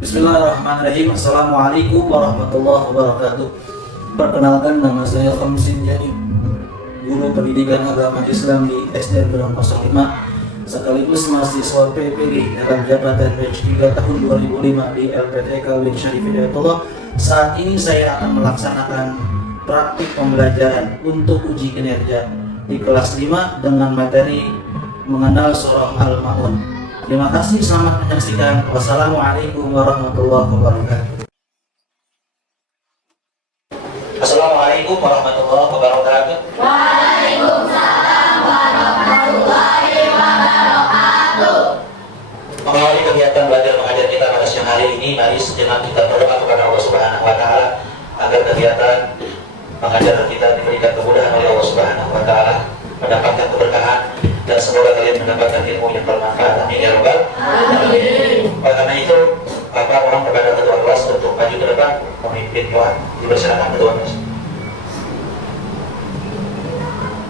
Bismillahirrahmanirrahim. Assalamualaikum warahmatullahi wabarakatuh. Perkenalkan, nama saya Khamsin Janib, guru pendidikan agama Islam di SDN Berang 05, sekaligus mahasiswa PPG dalam jabatan batch 3 tahun 2005 di LPTK Win Syarif Hidayatullah. Saat ini saya akan melaksanakan praktik pembelajaran untuk uji kinerja di kelas 5 dengan materi mengenal surah Al-Ma'un. Terima kasih, selamat menyaksikan. Wassalamualaikum warahmatullahi wabarakatuh. Assalamualaikum warahmatullahi wabarakatuh. Waalaikumsalam warahmatullahi wabarakatuh. Mengawali kegiatan belajar mengajar kita pada siang hari ini, mari sejenak kita berdoa kepada Allah Subhanahu wa taala agar kegiatan mengajar kita diberikan kemudahan oleh Allah Subhanahu wa taala, mendapatkan keberkahan, dan semoga kalian mendapatkan ilmu yang bermanfaat. Amin ya rabbal alamin. Oleh karena itu, Bapak mohon kepada ketua kelas untuk maju ke depan memimpin doa. Dipersilakan ketua kelas.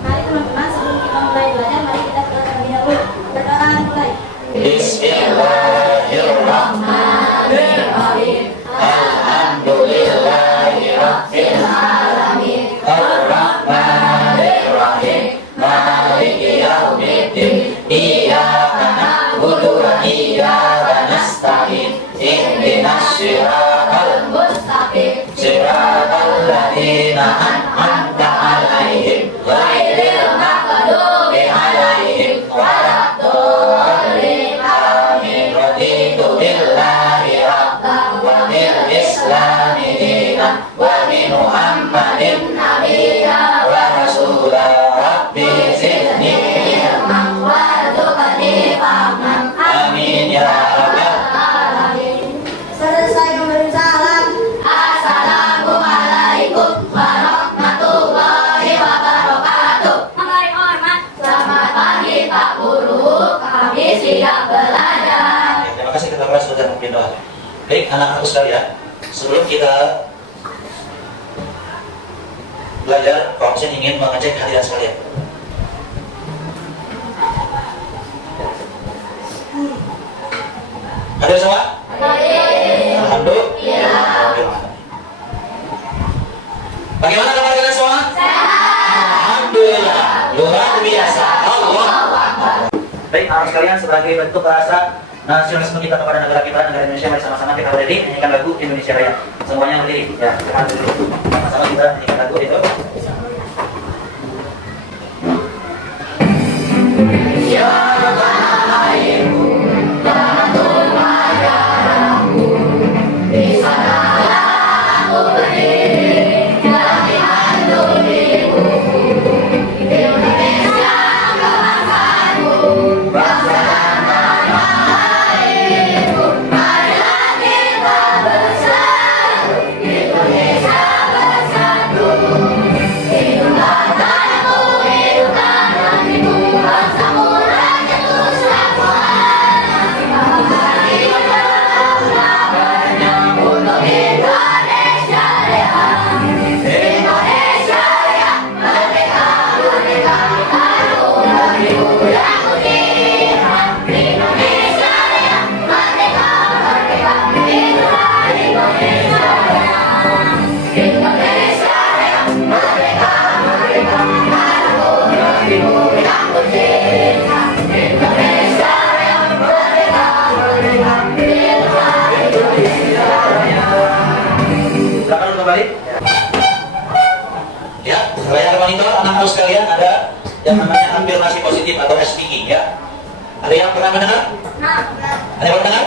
Mari teman-teman, sebelum kita mulai belajar, mari kita terlebih dahulu berdoa mulai. Bismillahirrahmanirrahim. Alhamdulillahi rabbil alamin. Ar-Rahmanir-Rahim. Maliki yaumiddin. Iyyaka na'budu wa iyyaka nasta'in. Ihdinas siratal mustaqim. Siratal ladzina an'amta 'alaihim ghairil maghdubi 'alaihim waladdallin. Amin. Raditu billahi rabban wa bil islami dinan wa bi Muhammadin nabiyyan wa rasulan. Rabbi zidni ilman warzuqni fahman. Amin ya rabbal alamin. Selesai memberi salam. Assalamualaikum warahmatullahi wabarakatuh. Mari hormat. Selamat pagi Pak Guru, kami siap belajar. Terima kasih ketua kelas sudah memimpin doa. Baik, anak-anakku sekalian, sebelum kita belajar, Pak Husin ingin mengecek kehadiran sekalian. Hadir semua? Hadir. Alhamdulillah. Bagaimana kabar kalian semua? Alhamdulillah, luar biasa. Allah. Baik, anak sekalian, sebagai bentuk rasa nasionalisme kita kepada negara kita, negara Indonesia, mari sama-sama kita berdiri nyanyikan lagu Indonesia Raya. Semuanya berdiri, ya. Sama-sama kita nyanyikan lagu itu. Sekalian ada yang namanya afirmasi positif atau speaking, ya. Ada yang pernah mendengar? Ada yang pernah mendengar?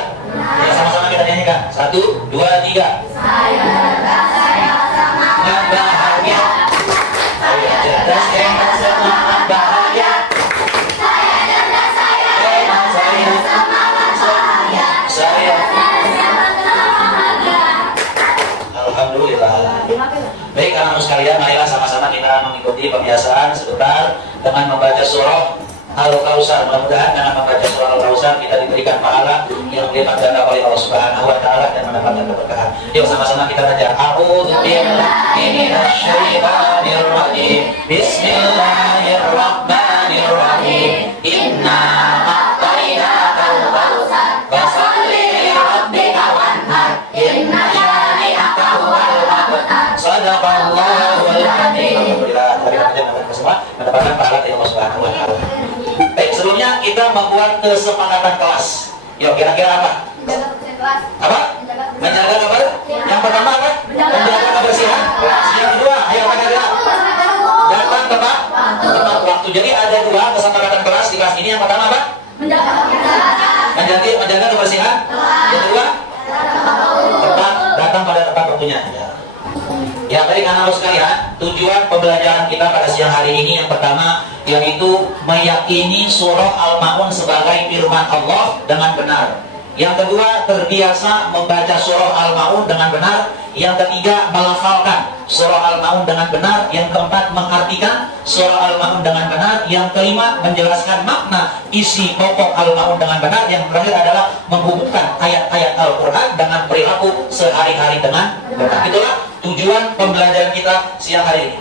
Ya, sama-sama kita nyanyikan. 1, 2, 3. Saya semangat bahagia. Saya cerdas, hebat, semangat bahagia. Saya cerdas, saya hebat, saya semangat bahagia. Saya semangat bahagia. Alhamdulillah. Baik, anak-anak sekalian, marilah sama-sama kita mengikuti pembiasaan sebentar dengan membaca surah Al-Kautsar. Mudah-mudahan dengan membaca surah Al-Kautsar kita diberikan pahala yang dilipat ganda oleh Allah Subhanahu wa taala dan mendapatkan keberkahan. Yuk sama-sama kita baca. A'udzu billahi minasy syaithanir rajim. Bismillahirrahmanirrahim. Inna a'tainakal kautsar. Fasholli li rabbika wanhar. membuat kesepakatan kelas. Yuk, kira-kira apa? Menjaga kebersihan kelas. Apa? Menjaga kebersihan. Yang pertama apa? Menjaga kebersihan kelas. Yang kedua, ayo apa kira-kira? Datang tepat waktu. Jadi ada dua kesepakatan kelas di kelas ini. Yang pertama apa? Menjaga kebersihan. Yang kedua, tepat datang pada tepat waktunya. Ya, tadi kan harus sekalian, tujuan pembelajaran kita pada siang hari ini yang pertama yaitu meyakini surah Al-Ma'un sebagai firman Allah dengan benar. Yang kedua, terbiasa membaca surah Al-Ma'un dengan benar. Yang ketiga, melafalkan surah Al-Ma'un dengan benar. Yang keempat, mengartikan surah Al-Ma'un dengan benar. Yang kelima, menjelaskan makna isi pokok Al-Ma'un dengan benar. Yang terakhir adalah menghubungkan ayat-ayat Al-Quran dengan perilaku sehari-hari dengan benar. Itulah tujuan pembelajaran kita siang hari ini.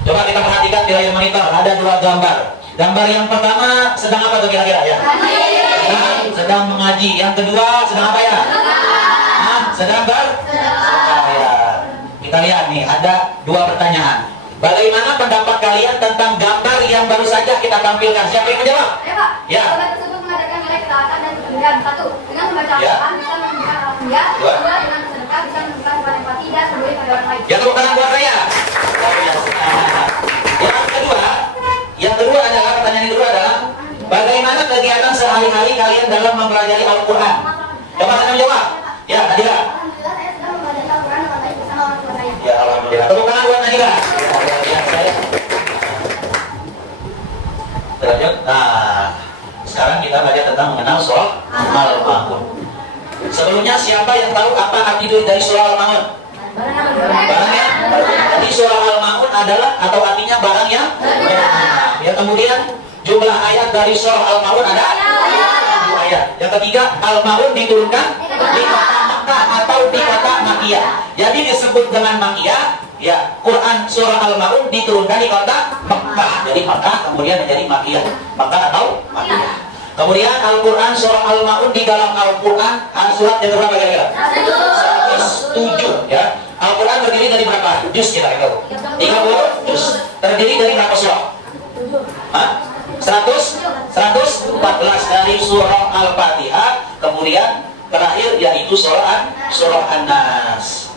Coba kita perhatikan di layar monitor, ada dua gambar. Gambar yang pertama sedang apa tuh kira-kira ya? Sedang mengaji. Yang kedua sedang apa ya? Sedang berkarya. Kita lihat nih, ada dua pertanyaan. Bagaimana pendapat kalian tentang gambar yang baru saja kita tampilkan? Siapa yang menjawab? Ya. Gambar tersebut mengadakan nilai ketaatan dan kepedulian. 1. Dengan membaca Al-Quran bisa menunjukkan alhamdulillah. 2. Dengan bersedekah bisa menunjukkan hubungan empati dan peduli pada orang lain. Ya, tepuk tangan buat saya. Yang kedua adalah pertanyaan yang kedua adalah bagaimana kegiatan sehari-hari kalian dalam mempelajari Al-Quran? Coba kalian menjawab. Ya, Nadira. Alhamdulillah saya sedang mempelajari Al-Quran dengan baik bersama orang tua saya. Ya, alhamdulillah. Tepuk tangan buat Nadira. Lanjut. Nah, sekarang kita belajar tentang mengenal surah Al-Ma'un. Sebelumnya siapa yang tahu apa arti dari surah Al-Ma'un? Barang yang jadi surah Al-Ma'un adalah atau artinya barang yang ya, kemudian jumlah ayat dari surah Al-Ma'un ada 7 ayat. Yang ketiga, Al-Ma'un diturunkan di kota Makkah atau di kota Makkiyah. Jadi disebut dengan Makkiyah, ya, Quran surah Al-Ma'un diturunkan di kota Makkah. Jadi Makkah kemudian menjadi Makkiyah. Makkah atau Makkiyah. Kemudian Al-Quran surah Al-Ma'un di dalam Al-Quran surat yang berapa kira-kira? 107 ya. Al-Quran terdiri dari berapa juz kira-kira? 30 juz. Terdiri dari berapa surah? 114 dari surah Al-Fatihah. Kemudian terakhir yaitu surah An-Nas.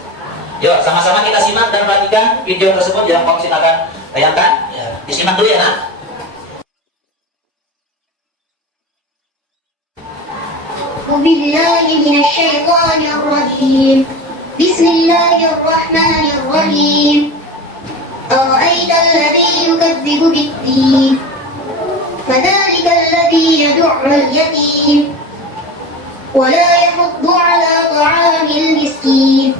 Yuk, sama-sama kita simak dan perhatikan video tersebut yang Kom silakan tayangkan. Ya, disimak dulu ya, nak. بالله من الشيطان الرجيم بسم الله الرحمن الرحيم أرأيت الذي يكذب بالدين فذلك الذي يدع اليتيم ولا يحض على طعام المسكين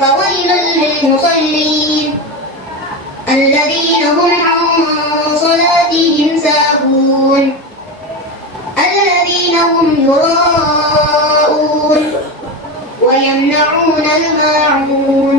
فويل للمصلين الذين هم عن صلاتهم ساهون الذين هم يراءون ويمنعون الماعون.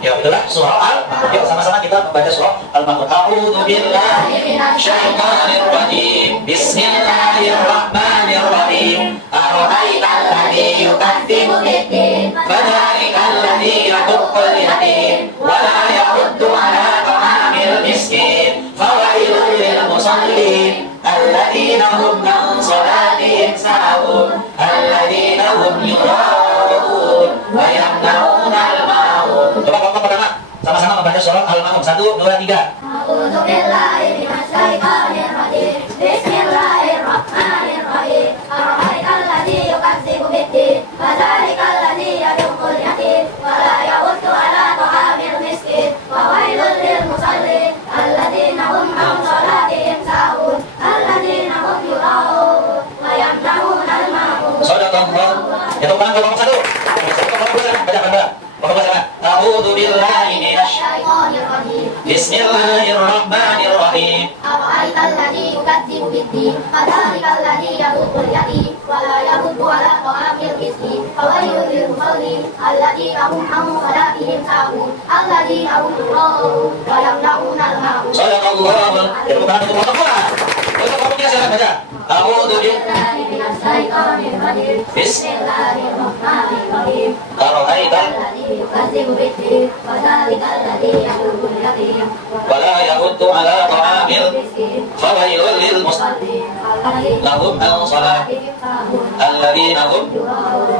Ya, itulah surah Al-Ma'un. Yuk, sama-sama kita membaca surah Al-Ma'un. A'udzu billahi minasyaitonir rajim. Bismillahirrahmanirrahim. Ara'aital ladzi yukadzibu bid-din, fadzalikal ladzi yaduqqul yatim, wa la yahuddu 'ala ta'amil miskin, fawailul lil musallin, alladzina hum an salatihim sahun, alladzina hum yura'un, wa yamna'una al-ma'un. Coba kelompok pertama, sama-sama membaca surah Al-Ma'un. 1, 2, 3. A'udzu billahi minasyaitonir rajim. Bismillahirrahmanirrahim. Ara'aital ladzi yukadzibu bid-din, fadzalikal ladzi yaduqqul yatim, wa la yahuddu 'ala ta'amil miskin, fawailul lil musallin, alladzina hum 'an salatihim sahun, alladzina hum yura'un, wa yamna'una al-ma'un. Shadaqallah. Ya, tolong kelompok 1. Baca. A'udzu billahi Minasyaitonir rajim. Bismillahirrahmanirrahim. Ara'aital ladzi yukadzibu bid-din, fadzalikal ladzi yaduqqul yatim, wa la yahuddu 'ala ta'amil miskin, fawailul lil musallin, alladzina hum 'an salatihim sahun, alladzina hum yura'un, wa yamna'una al-ma'un. Shadaqallah. Ya, bukan untuk kelompok pula. Untuk kelompoknya silakan baca. A'udzu billahi minasyaitonir rajim. Bismillahirrahmanirrahim. Ara'aital ladzi yukadzibu bid-din, fadzalikal ladzi yaduqqul yatim, wa la yahuddu 'ala ta'amil miskin, fawailul lil musallin. alladzina lahum an salatihim alladzina hum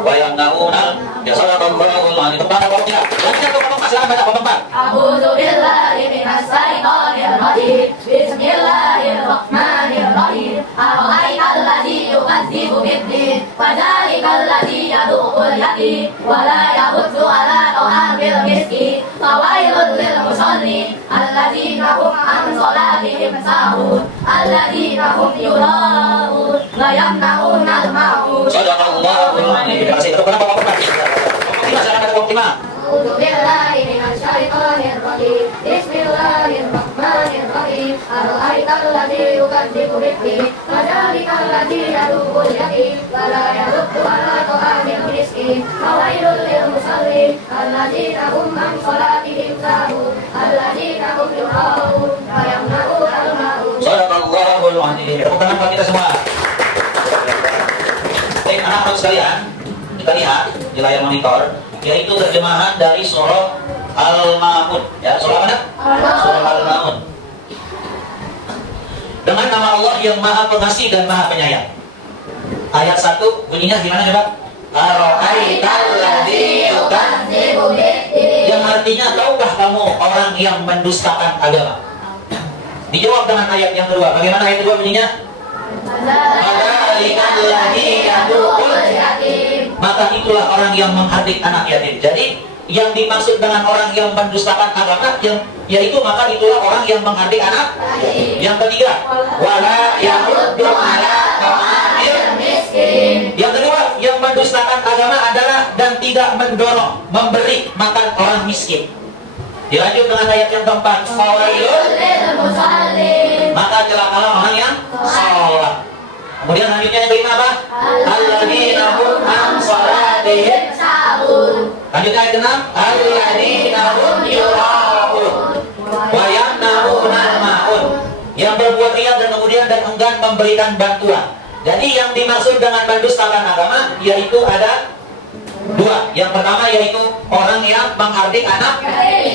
wa yamna'una ya sadaqallahul azim. Tempat waktunya. Lanjut ke Bapak silakan baca Bapak. A'udzu billahi minas syaitonir rajim. Bismillahirrahmanirrahim. Ara'aital ladzi yukadzibu biddin fadzalikal ladzi yaduqul yatim wa la yahuddu ala ta'amil miskin fawailul lil musallin alladzina hum an salatihim sahun alladzina hum yura'un wa yamna'una al-ma'un. Sadaqallahul azim. Terima kasih. Kepada Bapak Bapak. Silakan baca Bapak. أعوذ بالله من الشيطان الرجيم بسم الله الرحمن الرحيم أرأيت الذي يكذب بالدين فذلك الذي يدعو اليتيم ولا يرد على طعام المسكين فويل للمصلين الذين هم عن صلاتهم ساهون الذين هم يراءون ويمنعون الماعون. Sadaqallahul azim. Tepuk tangan buat kita semua. Baik anak-anak sekalian, kita lihat di layar monitor, yaitu terjemahan dari surah Al-Ma'un. Ya, surah mana? Surah Al-Ma'un. Dengan nama Allah yang Maha Pengasih dan Maha Penyayang. Ayat 1 bunyinya gimana coba? Ara'aital ladzi yukadzibu biddin. Yang artinya, tahukah kamu orang yang mendustakan agama? Dijawab dengan ayat yang kedua. Bagaimana ayat kedua bunyinya? Fadzalikal ladzi yaduqul yatim. Maka itulah orang yang menghardik anak yatim. Jadi yang dimaksud dengan orang yang mendustakan agama, yaitu maka itulah orang yang menghardik anak. Yang ketiga, wala yahuddu ala ta'amil miskin. Yang kedua, yang mendustakan agama adalah dan tidak mendorong memberi makan orang miskin. Dilanjut dengan ayat yang keempat, fawailul lil musallin. Maka celakalah orang yang salat. Kemudian lanjutnya yang kelima apa? Alladzina hum an salatihim sahun. Lanjutnya ayat ke-6, alladzina hum yura'un wa yamna'una al-ma'un. Yang berbuat riya dan kemudian dan enggan memberikan bantuan. Jadi yang dimaksud dengan mendustakan agama yaitu ada dua. Yang pertama yaitu orang yang menghardik anak.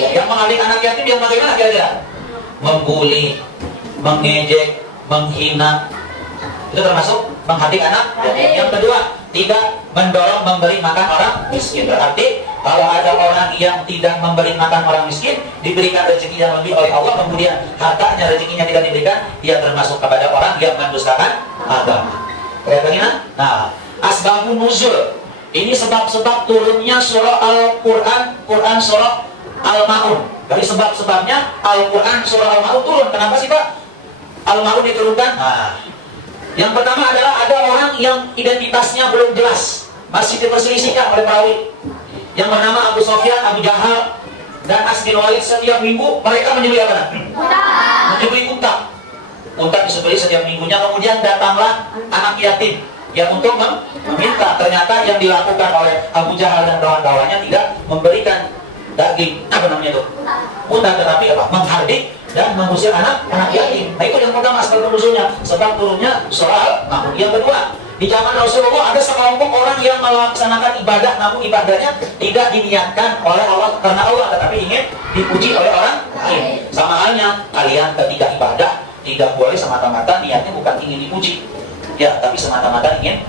Yang menghardik anak yatim yang bagaimana kira-kira? Membuli, mengejek, menghina. Itu termasuk menghardik anak. Yang kedua, tidak mendorong memberi makan orang miskin. Berarti kalau ada orang yang tidak memberi makan orang miskin, diberikan rezeki yang lebih oleh Allah, kemudian hartanya rezekinya tidak diberikan, dia termasuk kepada orang yang mendustakan agama. Kelihatannya? Nah, asbabun nuzul. Ini sebab-sebab turunnya surah Al-Quran, surah Al-Ma'un. Dari sebab-sebabnya Al-Quran surah Al-Ma'un turun. Kenapa sih Pak Al-Ma'un diturunkan? Nah, yang pertama adalah ada orang yang identitasnya belum jelas, masih diperselisihkan oleh perawi, yang bernama Abu Sofyan, Abu Jahal, dan As bin Walid. Setiap minggu mereka menyembelih apa? Menyembelih unta. Unta disembelih setiap minggunya. Kemudian datanglah anak yatim yang untuk meminta. Ternyata yang dilakukan oleh Abu Jahal dan kawan-kawannya tidak memberikan daging, apa namanya itu? Unta, tetapi apa? Menghardik dan mengusir anak yatim. Nah itu yang pertama sebab nuzulnya, sebab turunnya surah Al-Ma'un. Yang kedua, di zaman Rasulullah ada sekelompok orang yang melaksanakan ibadah, namun ibadahnya tidak diniatkan oleh Allah karena Allah, tetapi ingin dipuji oleh orang lain. Sama halnya kalian ketika ibadah tidak boleh semata-mata niatnya bukan ingin dipuji, ya, tapi semata-mata ingin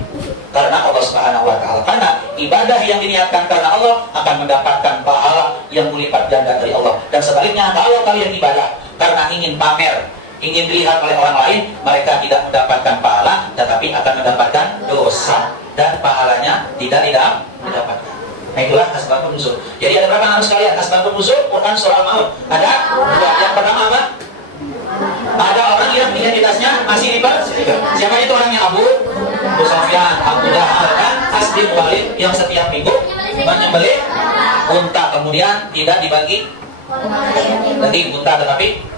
karena Allah Subhanahu wa Ta'ala. Karena ibadah yang diniatkan karena Allah akan mendapatkan pahala yang berlipat ganda dari Allah. Dan sebaliknya, kalau kalian ibadah karena ingin pamer, ingin dilihat oleh orang lain, mereka tidak mendapatkan pahala, tetapi akan mendapatkan dosa, dan pahalanya tidak didapatkan. Nah itulah asbabun nuzul. Jadi ada berapa anak sekalian asbabun nuzul Quran surah Al-Ma'un? Ada dua. Yang pertama apa? Ada orang yang identitasnya masih diperselisihkan. Siapa itu orangnya? Abu Sofyan, Abu Jahal, dan As bin Walid yang setiap minggu menyembelih unta, kemudian tidak dibagi daging unta, tetapi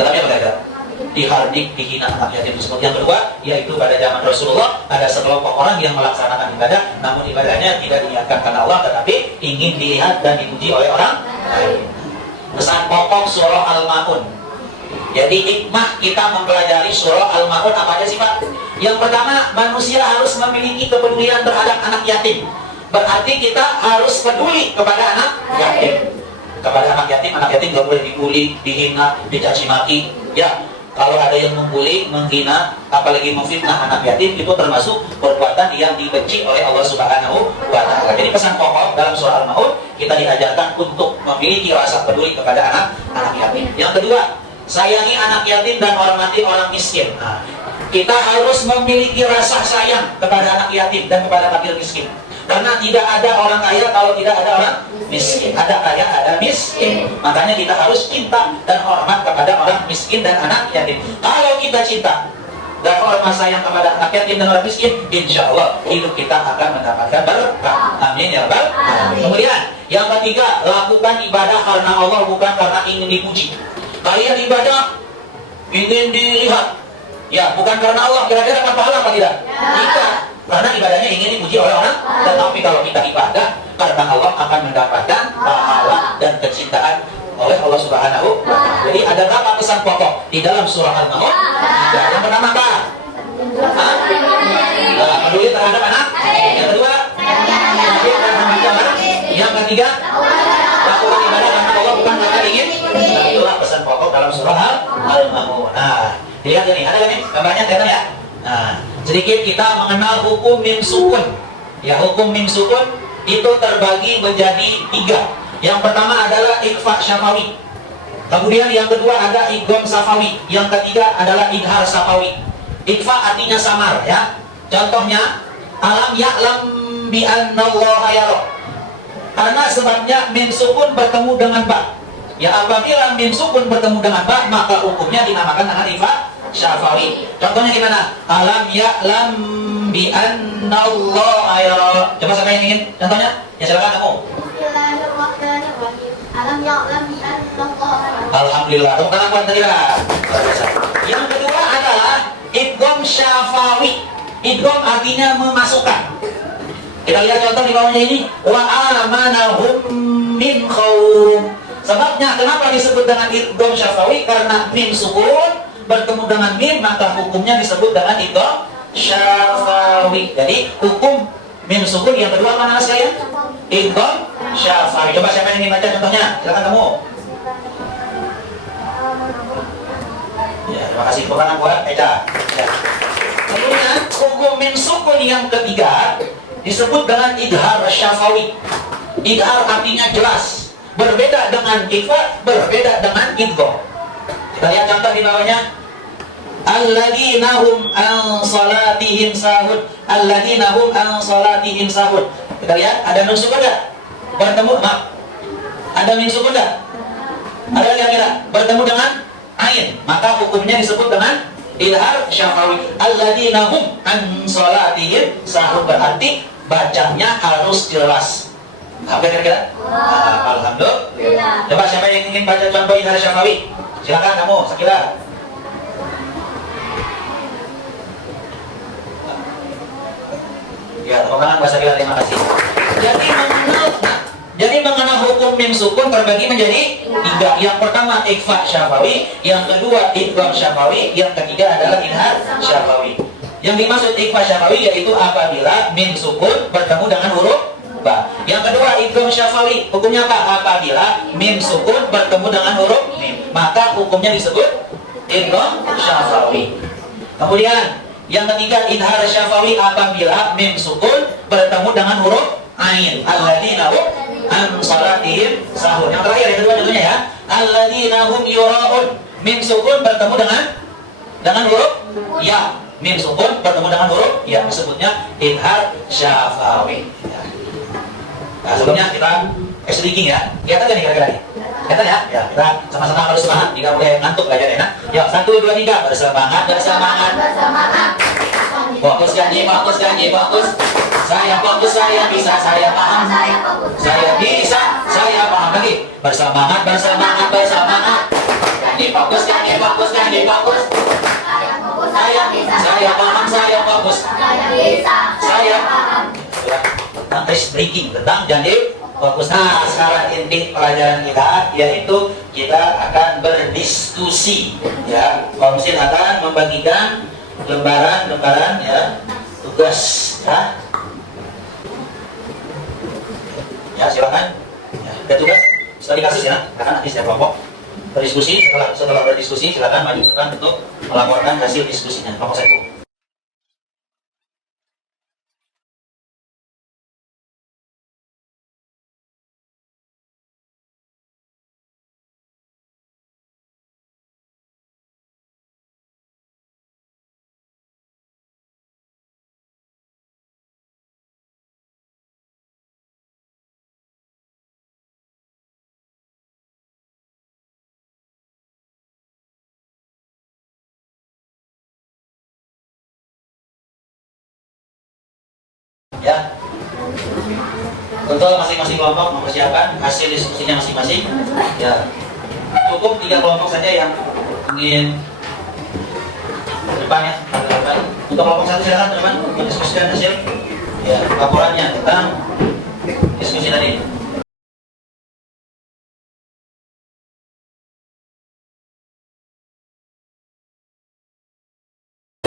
apa kata? Dihardik, dihina anak yatim tersebut. Yang kedua, yaitu pada zaman Rasulullah ada sekelompok orang yang melaksanakan ibadah, namun ibadahnya tidak diniatkan karena Allah, tetapi ingin dilihat dan dipuji oleh orang lain. Pesan pokok surah Al-Ma'un. Jadi hikmah kita mempelajari surah Al-Ma'un apa aja sih Pak? Yang pertama, manusia harus memiliki kepedulian terhadap anak yatim. Berarti kita harus peduli kepada anak yatim. Kepada anak yatim nggak boleh dibully, dihina, dicaci maki. Ya, Kalau ada yang membuli, menghina, apalagi memfitnah anak yatim, itu termasuk perbuatan yang dibenci oleh Allah Subhanahu wa Ta'ala. Jadi pesan pokok dalam surah Al-Maun, kita diajarkan untuk memiliki rasa peduli kepada anak yatim. Yang kedua, sayangi anak yatim dan hormati orang miskin. Nah, kita harus memiliki rasa sayang kepada anak yatim dan kepada fakir miskin. Karena tidak ada orang kaya kalau tidak ada orang miskin. Ada kaya, ada miskin. Makanya kita harus cinta dan hormat kepada orang miskin dan anak yatim. Kalau kita cinta dan hormat sayang kepada anak yatim dan orang miskin, insya Allah hidup kita akan mendapatkan berkah. Amin ya Rabbal alamin. Kemudian yang ketiga, lakukan ibadah karena Allah, bukan karena ingin dipuji. Kalian ibadah ingin dilihat, ya bukan karena Allah. Kira-kira dapat pahala apa tidak? Tidak. Karena ibadahnya ingin dipuji oleh orang. Tetapi kalau kita ibadah karena Allah, akan mendapatkan pahala dan kecintaan oleh Allah Subhanahu wa Ta'ala. Jadi ada berapa pesan pokok di dalam surah Al-Maun? Yang pertama apa? Peduli terhadap anak. Yang kedua, yang ketiga, lakukan ibadah karena Allah, bukan karena ingin. Nah, itulah pesan pokok dalam surah Al-Maun. Nah, dilihat ini, ada kan nih gambarnya, kelihatan ya? Nah, sedikit kita mengenal hukum mim sukun. Ya, hukum mim sukun itu terbagi menjadi 3. Yang pertama adalah ikhfa syafawi. Kemudian yang kedua ada idgham safawi. Yang ketiga adalah idhar safawi. Ikhfa artinya samar, ya. Contohnya, alam ya'lam bi annallaha yara. Karena sebabnya mim sukun bertemu dengan ba. Ya, apabila mim sukun bertemu dengan ba, maka hukumnya dinamakan dengan ikhfa syafawi. Contohnya gimana? Alam ya'lam bi annallaha yara. Coba siapa yang ingin contohnya? Ya silakan kamu. Bismillahirrahmanirrahim. Alam ya'lam bi annallaha yara. Alhamdulillah. Tepuk tangan buat tadi lah. Yang kedua adalah idgham syafawi. Idgham artinya memasukkan. Kita lihat contoh di bawahnya ini. Wa amanahum min khawf. Sebabnya kenapa disebut dengan idgham syafawi? Karena mim sukun bertemu dengan mim, maka hukumnya disebut dengan idgham syafawi. Jadi hukum mim sukun yang kedua mana sekalian? Idgham syafawi. Coba siapa yang ingin baca contohnya? Silakan kamu. Ya, terima kasih. Pertanyaan buat Eca. Ya. Kemudian hukum mim sukun yang ketiga disebut dengan idhar syafawi. Idhar artinya jelas. Berbeda dengan ikhfa, berbeda dengan idgham. Kita lihat contoh di bawahnya. Alladzina hum an salatihim sahun. Alladzina hum an salatihim sahun. Kita lihat ada nun sukun enggak? Bertemu, maaf. Ada min sukun enggak? Ada kira-kira bertemu dengan ain, maka hukumnya disebut dengan idhar syafawi. Alladzina hum an salatihim sahun, berarti bacanya harus jelas. Apa kira-kira? Alhamdulillah. Coba siapa yang ingin baca contoh idhar syafawi? Silakan kamu, Sakila. Ya, tepuk tangan buat Sakila, terima kasih. Jadi mengenal hukum mim sukun terbagi menjadi 3. Yang pertama ikhfa syafawi, yang kedua idgham syafawi, yang ketiga adalah idhar syafawi. Yang dimaksud ikhfa syafawi yaitu apabila mim sukun bertemu dengan huruf ba. Yang kedua idgham syafawi, hukumnya apa? Apabila mim sukun bertemu dengan huruf mim, maka hukumnya disebut idgham syafawi. Kemudian yang ketiga idhar syafawi, apabila mim sukun bertemu dengan huruf ain. Alladzina hum an salatihim sahun. Yang terakhir yang kedua contohnya ya. Alladzina hum yura'un. Mim sukun bertemu dengan huruf ya. Mim sukun bertemu dengan huruf ya, disebutnya idhar syafawi. Ya. Nah, sebelumnya kita speaking ya. Kelihatan gak nih kira-kira nih? Kelihatan ya? Ya, kita sama-sama harus semangat. Tidak boleh ngantuk belajar ya. Ya, 1, 2, 3. Bersemangat, bersemangat. Fokus janji, fokus janji, fokus. Saya fokus, saya bisa, saya paham. Saya bisa, saya paham lagi. Bersemangat, bersemangat, bersemangat. Janji, fokus, janji, fokus, janji, fokus. Saya bisa, saya paham, saya fokus. Saya bisa, saya paham. Nah, breaking tentang janji fokus. Nah, sekarang inti pelajaran kita yaitu kita akan berdiskusi. Ya, Komsin akan membagikan lembaran-lembaran ya tugas. Ya, silakan. Ya, ada tugas studi kasus ya, karena nanti saya kelompok. berdiskusi. Setelah berdiskusi silakan maju ke depan untuk melaporkan hasil diskusinya. Kelompok 1. Ya, untuk masing-masing kelompok mempersiapkan hasil diskusinya masing-masing. Ya, cukup 3 kelompok saja yang ingin ke depan ya. Untuk kelompok 1 silakan teman mendiskusikan hasil ya laporannya tentang diskusi tadi.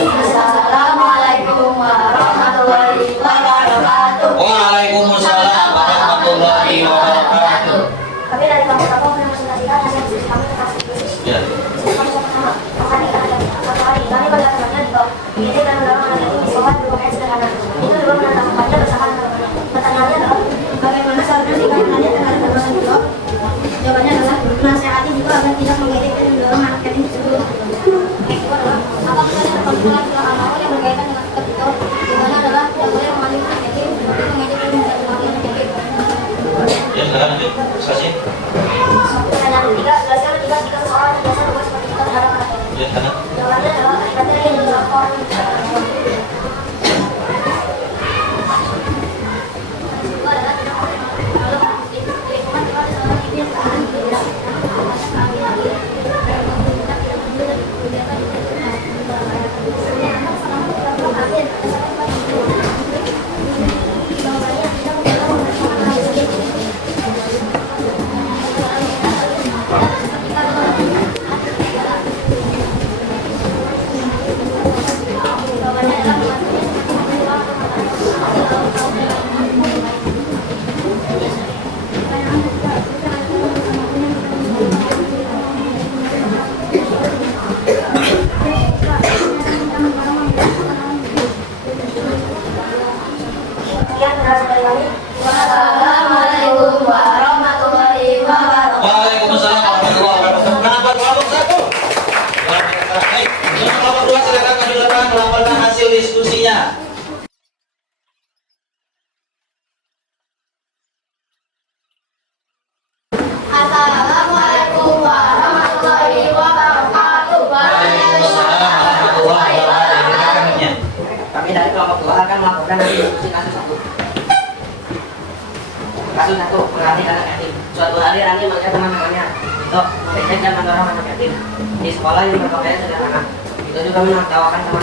Assalamualaikum warahmatullahi wabarakatuh. Waalaikumsalam warahmatullahi wabarakatuh. Kami dari kelompok satu mempresentasikan hasil diskusi kami tentang diskusi. Ya. Diskusi kami pertama, kami pada tempatnya di bawah. Ini dan mendorong anak yatim di sekolah berpakaian sederhana. Itu juga menandatangannya bersama anak-anak. Pertanyaannya adalah bagaimana seharusnya sikap anak terhadap berbagai itu? Jawabannya adalah menasehati juga agar tidak mengejek dan mendorong anak yatim tersebut. Yang kedua adalah apabila ada persoalan hal yang berkaitan dengan sikap itu, jawabannya adalah tidak boleh memanggil anak yatim seperti mengejek dan mencaci anak yatim. Ya, silakan lanjut. Diskusi. Pertanyaan ketiga, jelaskan jika seseorang biasa berbuat seperti itu terhadap anak yatim. Ya, silakan. Jawabannya adalah materi yang dilaporkan. Kedua adalah tidak boleh melakukan di lingkungan di mana seorang ibu yang berada di dalam laki-laki tidak menunjukkan kegiatan Wassalamualaikum warahmatullahi wabarakatuh. Waalaikumsalam warahmatullahi wabarakatuh. Kenapa kelompok 1? Baik, untuk kelompok 2 silakan maju depan melaporkan hasil diskusinya. Assalamualaikum warahmatullahi wabarakatuh. Waalaikumsalam warahmatullahi wabarakatuh. Kami dari kelompok 2 akan melaporkan hasil diskusi kasus 1. Kasus 1, berarti anak yatim. Suatu hari Rani melihat teman-temannya untuk mengejek dan mendorong anak yatim di sekolah yang berpakaian sederhana. Itu juga menertawakannya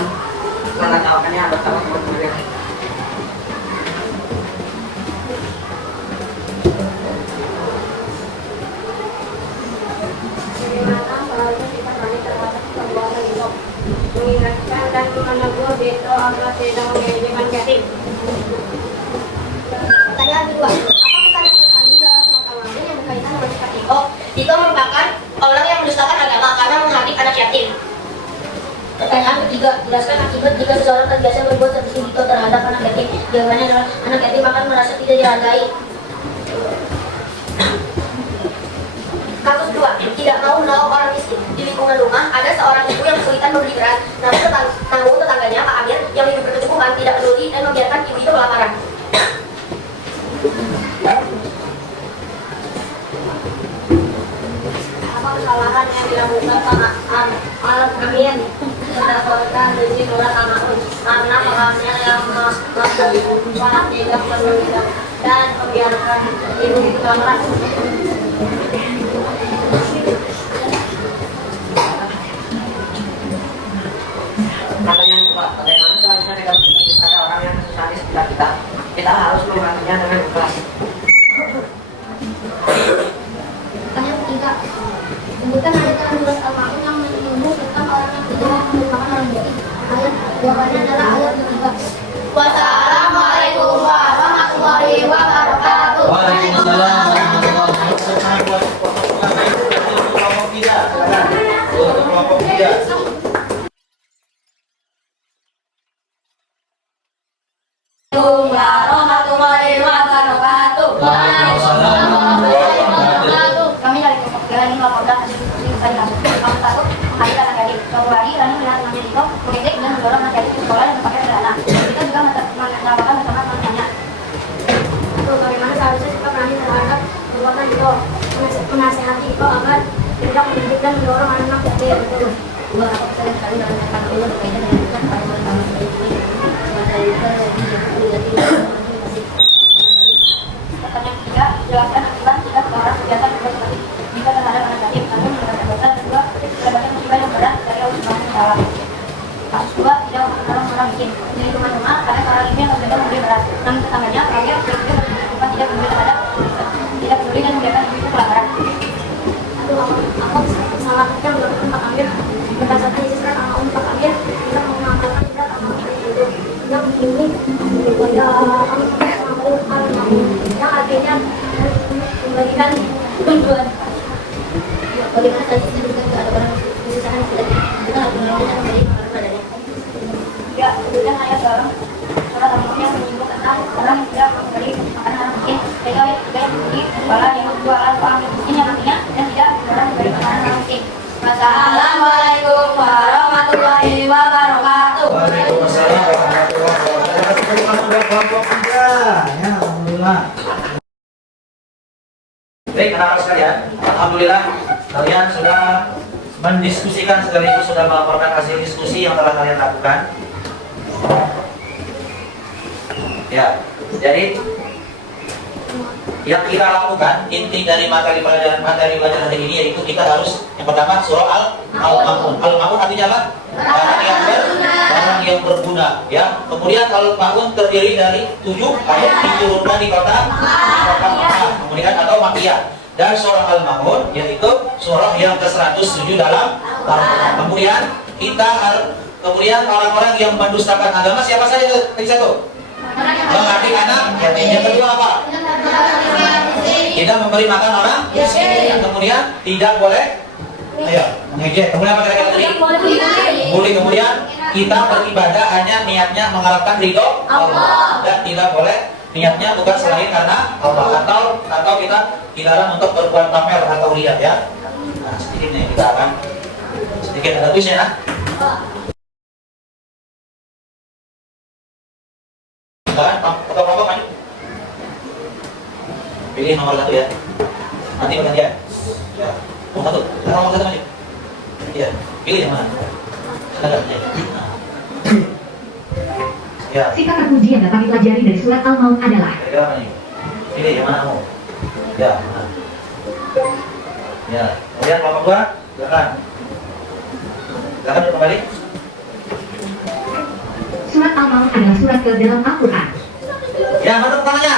bersama teman-temannya. Bagaimana seharusnya kita berani terhadap perbuatan itu? Mengingatkan dan menegur Beto agar tidak mengejekkan yatim. Pertanyaan kedua, apa pesan yang terkandung dalam surat Al-Ma'idah yang berkaitan dengan sikap Tito? Tito merupakan orang yang mendustakan agama karena menghardik anak yatim. Pertanyaan ketiga, jelaskan akibat jika seseorang terbiasa berbuat seperti Tito terhadap anak yatim. Jawabannya adalah anak yatim akan merasa tidak dihargai. Kasus 2, tidak mau menolong orang miskin. Di lingkungan rumah, ada seorang ibu yang kesulitan membeli beras. Namun tetangganya, Pak Amir, yang hidup berkecukupan, tidak peduli dan membiarkan ibu itu kelaparan. Apa kesalahan yang dilakukan Pak Amir berdasarkan dari surat Al-Ma'idah karena Pak Amir yang sangat tidak peduli dan membiarkan ibu itu kelaparan. Pertanyaan kedua, bagaimana seharusnya kita bersikap kepada orang yang kesusahan di sekitar kita? Kita harus membantunya dengan ikhlas. Pertanyaan ketiga, sebutkan ayat dalam surat Al-Ma'idah yang menyinggung tentang orang yang tidak merupakan orang yatim. Jawabannya adalah ayat ketiga. Wassalamualaikum warahmatullahi wabarakatuh. Waalaikumsalam warahmatullahi wabarakatuh. Kelompok 3. warahmatullahi wabarakatuh. Waalaikumsalam warahmatullahi wabarakatuh. Kami dari kementerian ini melaporkan hasil diskusi tadi kamu takut menghadiri anak-adik. Suatu hari kami melihat temannya Dito mengejek dan mendorong anak-adik ke sekolah yang berpakaian sederhana. Kita juga menambahkan bersama teman-temannya. Bagaimana seharusnya sikap berani terhadap perbuatan Dito, menasehati Dito agar tidak mendidik dan mendorong anak-anak yatim. Dua apa saja sekali dalam catatan ini berkaitan dengan tugas para murid kami sendiri. Pertanyaan ketiga, jelaskan akibat jika seorang kegiatan berbuat seperti jika terhadap anak yatim, satu mendapatkan dosa, dan dua mendapatkan musibah yang berat dari Allah Subhanahu wa Ta'ala. Kasus dua, tidak menolong orang miskin. Jadi rumah karena seorang ibu yang terjadi memberi beras, namun tetangganya terakhir berpikir bersumpah tidak peduli terhadap tidak peduli dan membiarkan ibu itu pelanggaran. Satu, aku salah kerja melakukan Pak Amir berdasarkan isi surat Al-Ma'un Pak Amir tidak mengamalkan surat Al-Ma'un itu yang ini kepada Al-Ma'un yang akhirnya membagikan tujuan. Bagaimana tadi disebutkan ada barang kesusahan kita harus menolongnya menjadi makanan padanya. Ya, kemudian ayat dalam surat Al-Ma'un yang menyinggung tentang orang yang tidak memberi makanan orang miskin, yaitu ayat 3 yang berbunyi wala yang jualan orang miskin yang artinya dan tidak orang memberi makanan orang miskin. Assalamualaikum warahmatullahi wabarakatuh. Waalaikumsalam warahmatullahi wabarakatuh. Ya, alhamdulillah. Baik, anak-anak sekalian, alhamdulillah kalian sudah mendiskusikan sekaligus sudah melaporkan hasil diskusi yang telah kalian lakukan. Ya, jadi yang kita lakukan inti dari materi pelajaran hari ini yaitu kita harus yang pertama surah Al-Ma'un. Al-Ma'un artinya apa? Barang yang berguna. Ya. Kemudian Al-Ma'un terdiri dari 7 ayat diturunkan di kota Makkah, kemudian atau Makkiyah. Dan surah Al-Ma'un yaitu surah yang ke-107 dalam Al-Quran. Kemudian orang-orang yang mendustakan agama siapa saja tadi satu? Mengabdi anak yatim. Yang kedua apa? Tidak memberi makan orang miskin. Kemudian tidak boleh mengejek. Kemudian apa kata tadi? Boleh. Kemudian kita beribadah hanya niatnya mengharapkan ridho Allah dan tidak boleh niatnya bukan selain karena Allah atau kita dilarang untuk berbuat pamer atau riya ya. Nah, sedikit nih kita akan sedikit ada tulisnya ya. Kelompok maju. Pilih nomor 1 ya. Nanti pergantian. Ya. Nomor 1. Nomor 1 maju. Iya. Pilih yang mana? Silakan. Ya. Sikap terpuji yang dapat dipelajari dari surat Al-Ma'un adalah Kira-kira apa nih? Pilih yang mana kamu? Ya. Mana? Ya. Kemudian kelompok 2, silakan. Silakan kembali. surat Al-Ma'un adalah surat ke dalam Al-Quran. Ya, mana tangannya?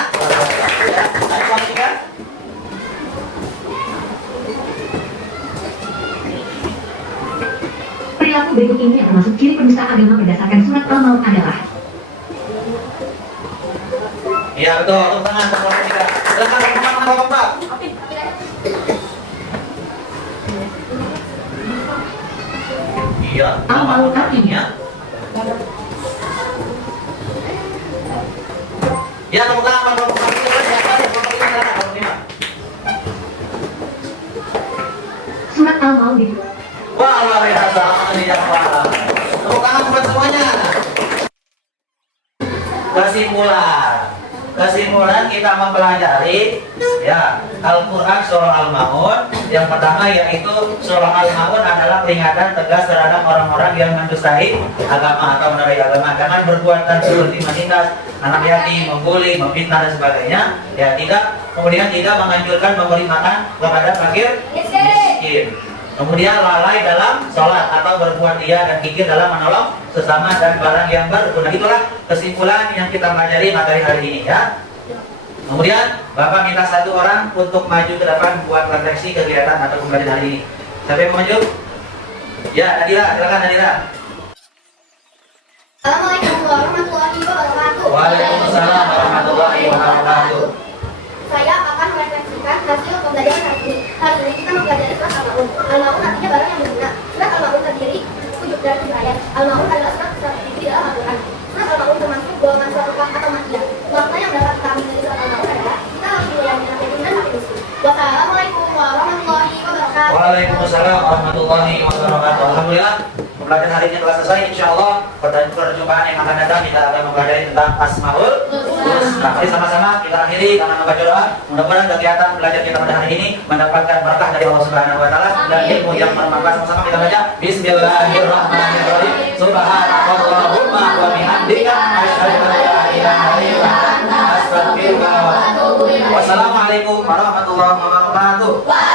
Ya, ada kelompok 3. Perilaku berikut ini yang termasuk ciri penista agama berdasarkan surat Al-Ma'un adalah Iya, betul. Tepuk tangan kelompok 3. Silakan teman-teman kelompok 4. Iya, Al-Ma'un artinya ya, tepuk tangan kelompok 4. Kelompok 5. surat Al-Ma'un itu Wah, luar biasa. Ini yang paham. Tepuk tangan buat semuanya. Kesimpulan kita mempelajari ya Al-Quran surah Al-Ma'un. Yang pertama yaitu surah Al-Ma'un adalah peringatan tegas terhadap orang-orang yang mendustai agama atau menodai agama dengan perbuatan seperti menindas anak yatim, membuli, memfitnah dan sebagainya. Ya kemudian tidak menganjurkan memberi makan kepada fakir miskin. Kemudian lalai dalam sholat atau berbuat ria dan kikir dalam menolong sesama dan barang yang berguna. Itulah kesimpulan yang kita pelajari materi hari ini ya. Kemudian Bapak minta 1 orang untuk maju ke depan buat refleksi kegiatan atau pembelajaran hari ini. Siapa yang mau maju? Ya, Nadira, silakan Nadira. Assalamualaikum warahmatullahi wabarakatuh. Waalaikumsalam warahmatullahi wabarakatuh. Saya akan merefleksikan hasil pembelajaran hari ini. Hari ini kita mempelajari surat Al-Ma'un. Al-Ma'un artinya barang yang berguna. Surat Al-Ma'un terdiri dari 7 ayat. Al-Ma'un adalah surat tertinggi dalam Al-Quran. Surat Al-Ma'un termasuk golongan surat Makkah atau Makkiyah. warahmatullahi wabarakatuh. Alhamdulillah, pembelajaran hari ini telah selesai. Insyaallah perjumpaan yang akan datang kita akan mempelajari tentang Asmaul Husna. Mari sama-sama kita akhiri karena membaca doa. Mudah-mudahan kegiatan belajar kita pada hari ini mendapatkan berkah dari Allah Subhanahu wa taala dan ilmu yang bermanfaat. Sama-sama kita baca Bismillahirrahmanirrahim. Subhanallahumma wa bihamdika asyhadu an la ilaha illa anta astaghfiruka wa atubu ilaik. Wassalamualaikum warahmatullahi wabarakatuh.